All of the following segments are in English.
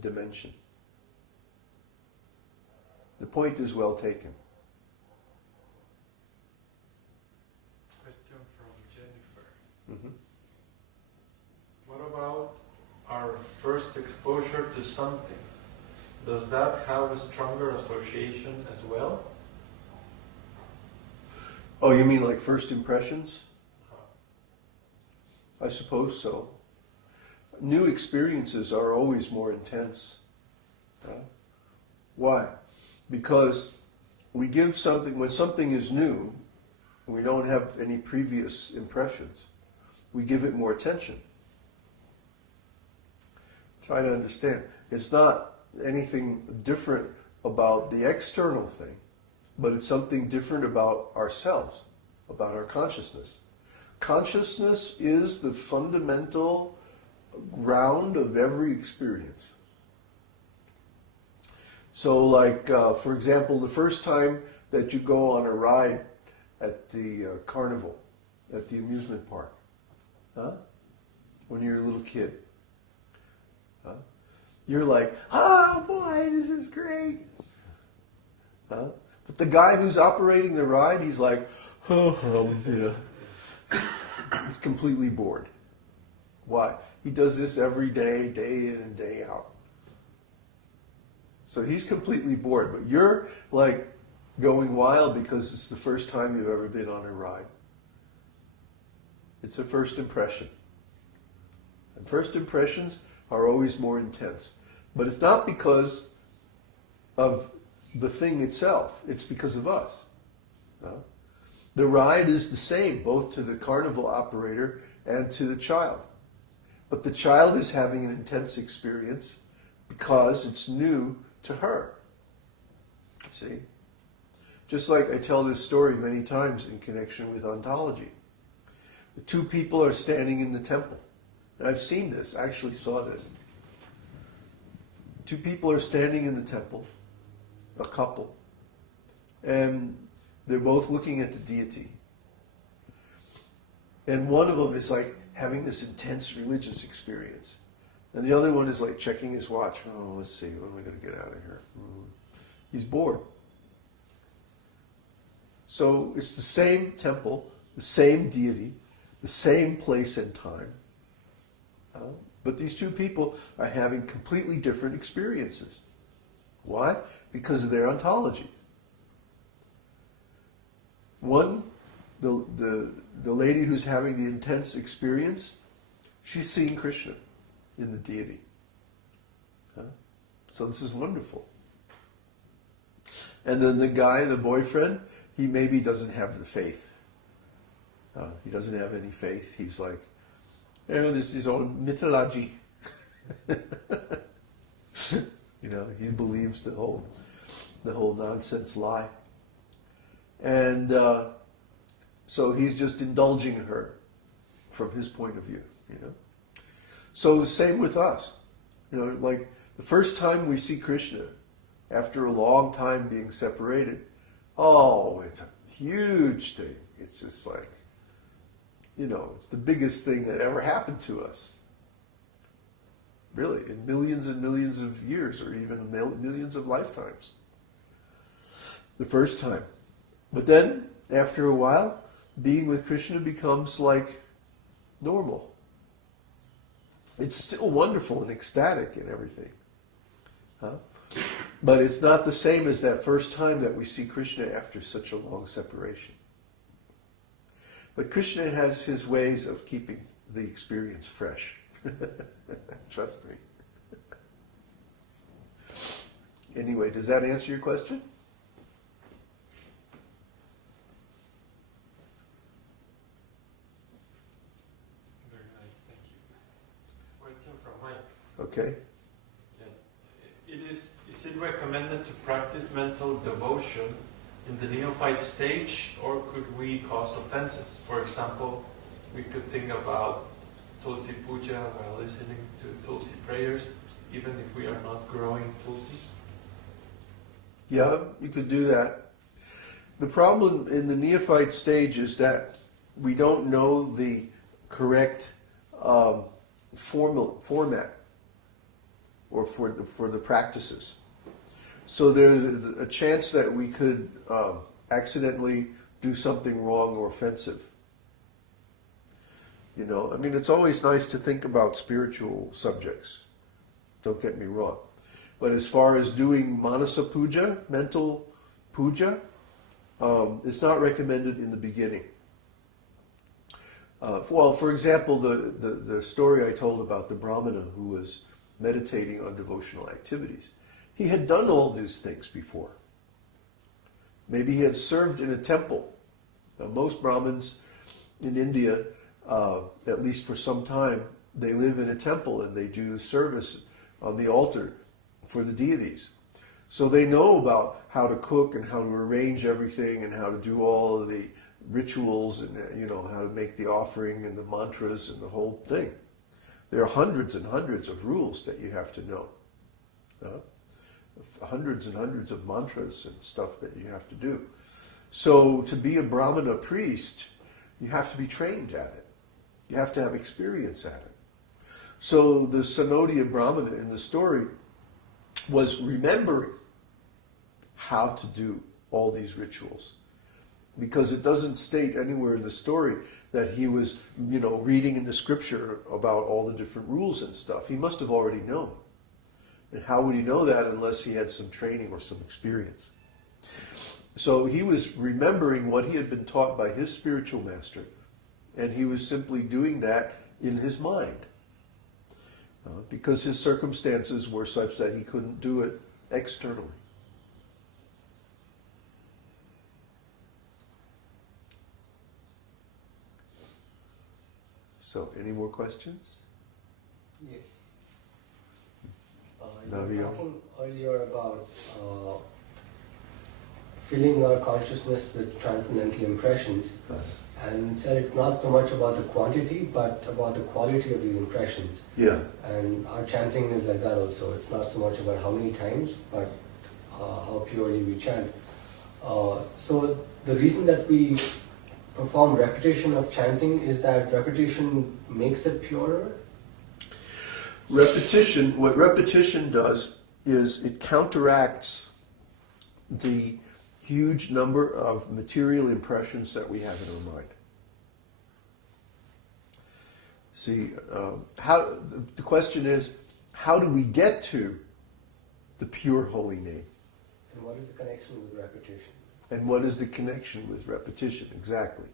dimension. The point is well taken. Question from Jennifer. Mm-hmm. What about our first exposure to something? Does that have a stronger association as well? Oh, you mean like first impressions? I suppose so. New experiences are always more intense. Why? Because we give something, when something is new, and we don't have any previous impressions, we give it more attention. Try to understand. It's not anything different about the external thing, but it's something different about ourselves, about our consciousness. Consciousness is the fundamental ground of every experience. So like, for example, the first time that you go on a ride at the carnival, at the amusement park, when you're a little kid, you're like, oh boy, this is great. But the guy who's operating the ride, he's like, he's completely bored. Why? He does this every day, day in and day out. So he's completely bored, but you're like going wild because it's the first time you've ever been on a ride. It's a first impression. And first impressions are always more intense. But it's not because of the thing itself, it's because of us. The ride is the same, both to the carnival operator and to the child. But the child is having an intense experience because it's new to her. See? Just like I tell this story many times in connection with ontology. The two people are standing in the temple. And I've seen this, I actually saw this. Two people are standing in the temple, a couple, and they're both looking at the deity. And one of them is like having this intense religious experience. And the other one is like checking his watch. Oh, let's see, when am I going to get out of here? He's bored. So it's the same temple, the same deity, the same place and time. But these two people are having completely different experiences. Why? Because of their ontology. One, the lady who's having the intense experience, she's seeing Krishna in the deity. So this is wonderful. And then the guy, the boyfriend, he maybe doesn't have the faith. He doesn't have any faith. He's like, this is all mythology. He believes the whole nonsense lie. And so he's just indulging her from his point of view, So same with us. Like the first time we see Krishna, after a long time being separated, it's a huge thing. It's just like, it's the biggest thing that ever happened to us. Really, in millions and millions of years, or even millions of lifetimes. The first time. But then, after a while, being with Krishna becomes like normal. It's still wonderful and ecstatic and everything. But it's not the same as that first time that we see Krishna after such a long separation. But Krishna has his ways of keeping the experience fresh. Trust me. Anyway, does that answer your question? Very nice, thank you. Question from Mike. Okay. Yes. Is it recommended to practice mental devotion in the neophyte stage, or could we cause offenses? For example, we could think about Tulsi Puja while listening to Tulsi prayers, even if we are not growing Tulsi? Yeah, you could do that. The problem in the neophyte stage is that we don't know the correct format. or for the practices. So there's a chance that we could accidentally do something wrong or offensive. You know, I mean, it's always nice to think about spiritual subjects. Don't get me wrong. But as far as doing manasa puja, mental puja, it's not recommended in the beginning. Well, for example, the story I told about the Brahmana who was meditating on devotional activities. He had done all these things before. Maybe he had served in a temple. Now, most Brahmins in India, at least for some time, they live in a temple and they do service on the altar for the deities. So they know about how to cook and how to arrange everything and how to do all of the rituals and, you know, how to make the offering and the mantras and the whole thing. There are hundreds and hundreds of rules that you have to know. Hundreds and hundreds of mantras and stuff that you have to do. So to be a Brahmana priest, you have to be trained at it. You have to have experience at it. So the Sanodiya Brahmana in the story was remembering how to do all these rituals. Because it doesn't state anywhere in the story that he was, you know, reading in the scripture about all the different rules and stuff. He must have already known. And how would he know that unless he had some training or some experience? So he was remembering what he had been taught by his spiritual master, and he was simply doing that in his mind. Because his circumstances were such that he couldn't do it externally. So, any more questions? Yes. You were talking earlier about filling our consciousness with transcendental impressions, and said it's not so much about the quantity, but about the quality of these impressions. Yeah. And our chanting is like that also. It's not so much about how many times, but how purely we chant. So the reason that we perform repetition of chanting is that repetition makes it purer? Repetition, what repetition does is it counteracts the huge number of material impressions that we have in our mind. See, the question is, how do we get to the pure holy name? And what is the connection with repetition? And what is the connection with repetition? Exactly.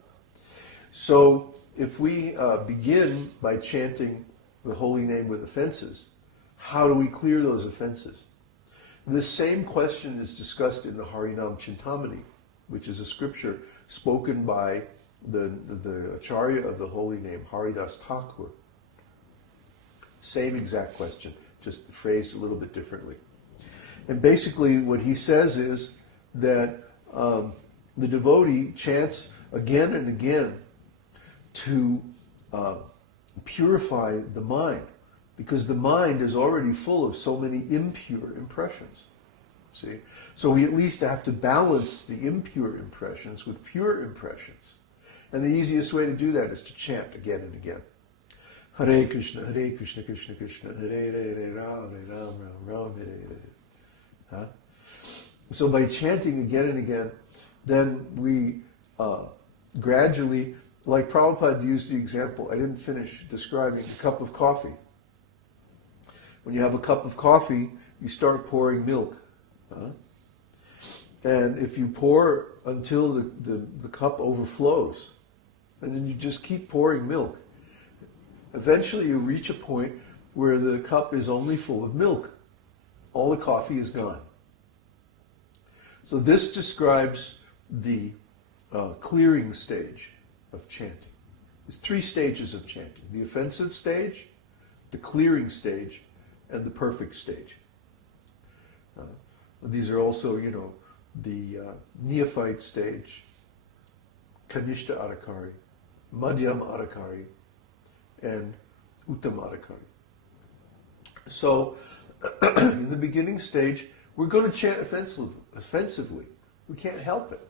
So, if we begin by chanting the holy name with offenses, how do we clear those offenses? This same question is discussed in the Harinam Chintamani, which is a scripture spoken by the Acharya of the holy name, Haridas Thakur. Same exact question, just phrased a little bit differently. And basically what he says is that the devotee chants again and again to purify the mind, because the mind is already full of so many impure impressions. See? So we at least have to balance the impure impressions with pure impressions. And the easiest way to do that is to chant again and again. Hare Krishna, Krishna Krishna, Hare Hare, Ram, Ram, Ram, Hare Hare. So by chanting again and again, then we gradually, like Prabhupada used the example, I didn't finish describing a cup of coffee. When you have a cup of coffee, you start pouring milk. And if you pour until the cup overflows, and then you just keep pouring milk, eventually you reach a point where the cup is only full of milk. All the coffee is gone. So this describes the clearing stage of chanting. There's 3 stages of chanting: the offensive stage, the clearing stage, and the perfect stage. These are also, the neophyte stage, kanishta adhikari, madhyam adhikari, and uttam adhikari. So, in the beginning stage, we're going to chant offensively. We can't help it.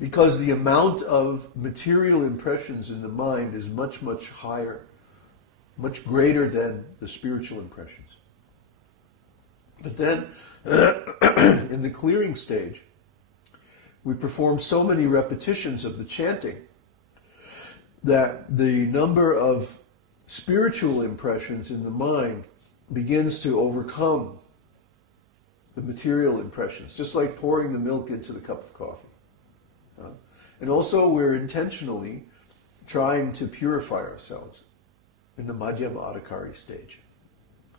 Because the amount of material impressions in the mind is much, much higher, much greater than the spiritual impressions. But then, in the clearing stage, we perform so many repetitions of the chanting that the number of spiritual impressions in the mind begins to overcome the material impressions, just like pouring the milk into the cup of coffee. And also we're intentionally trying to purify ourselves in the madhyama adhikari stage,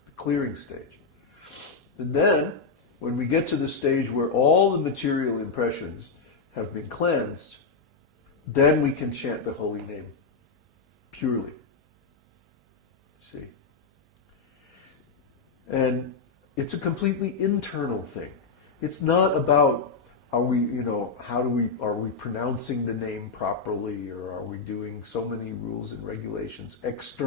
the clearing stage. And then, when we get to the stage where all the material impressions have been cleansed, then we can chant the holy name purely. See? And it's a completely internal thing. It's not about are we pronouncing the name properly, or are we doing so many rules and regulations external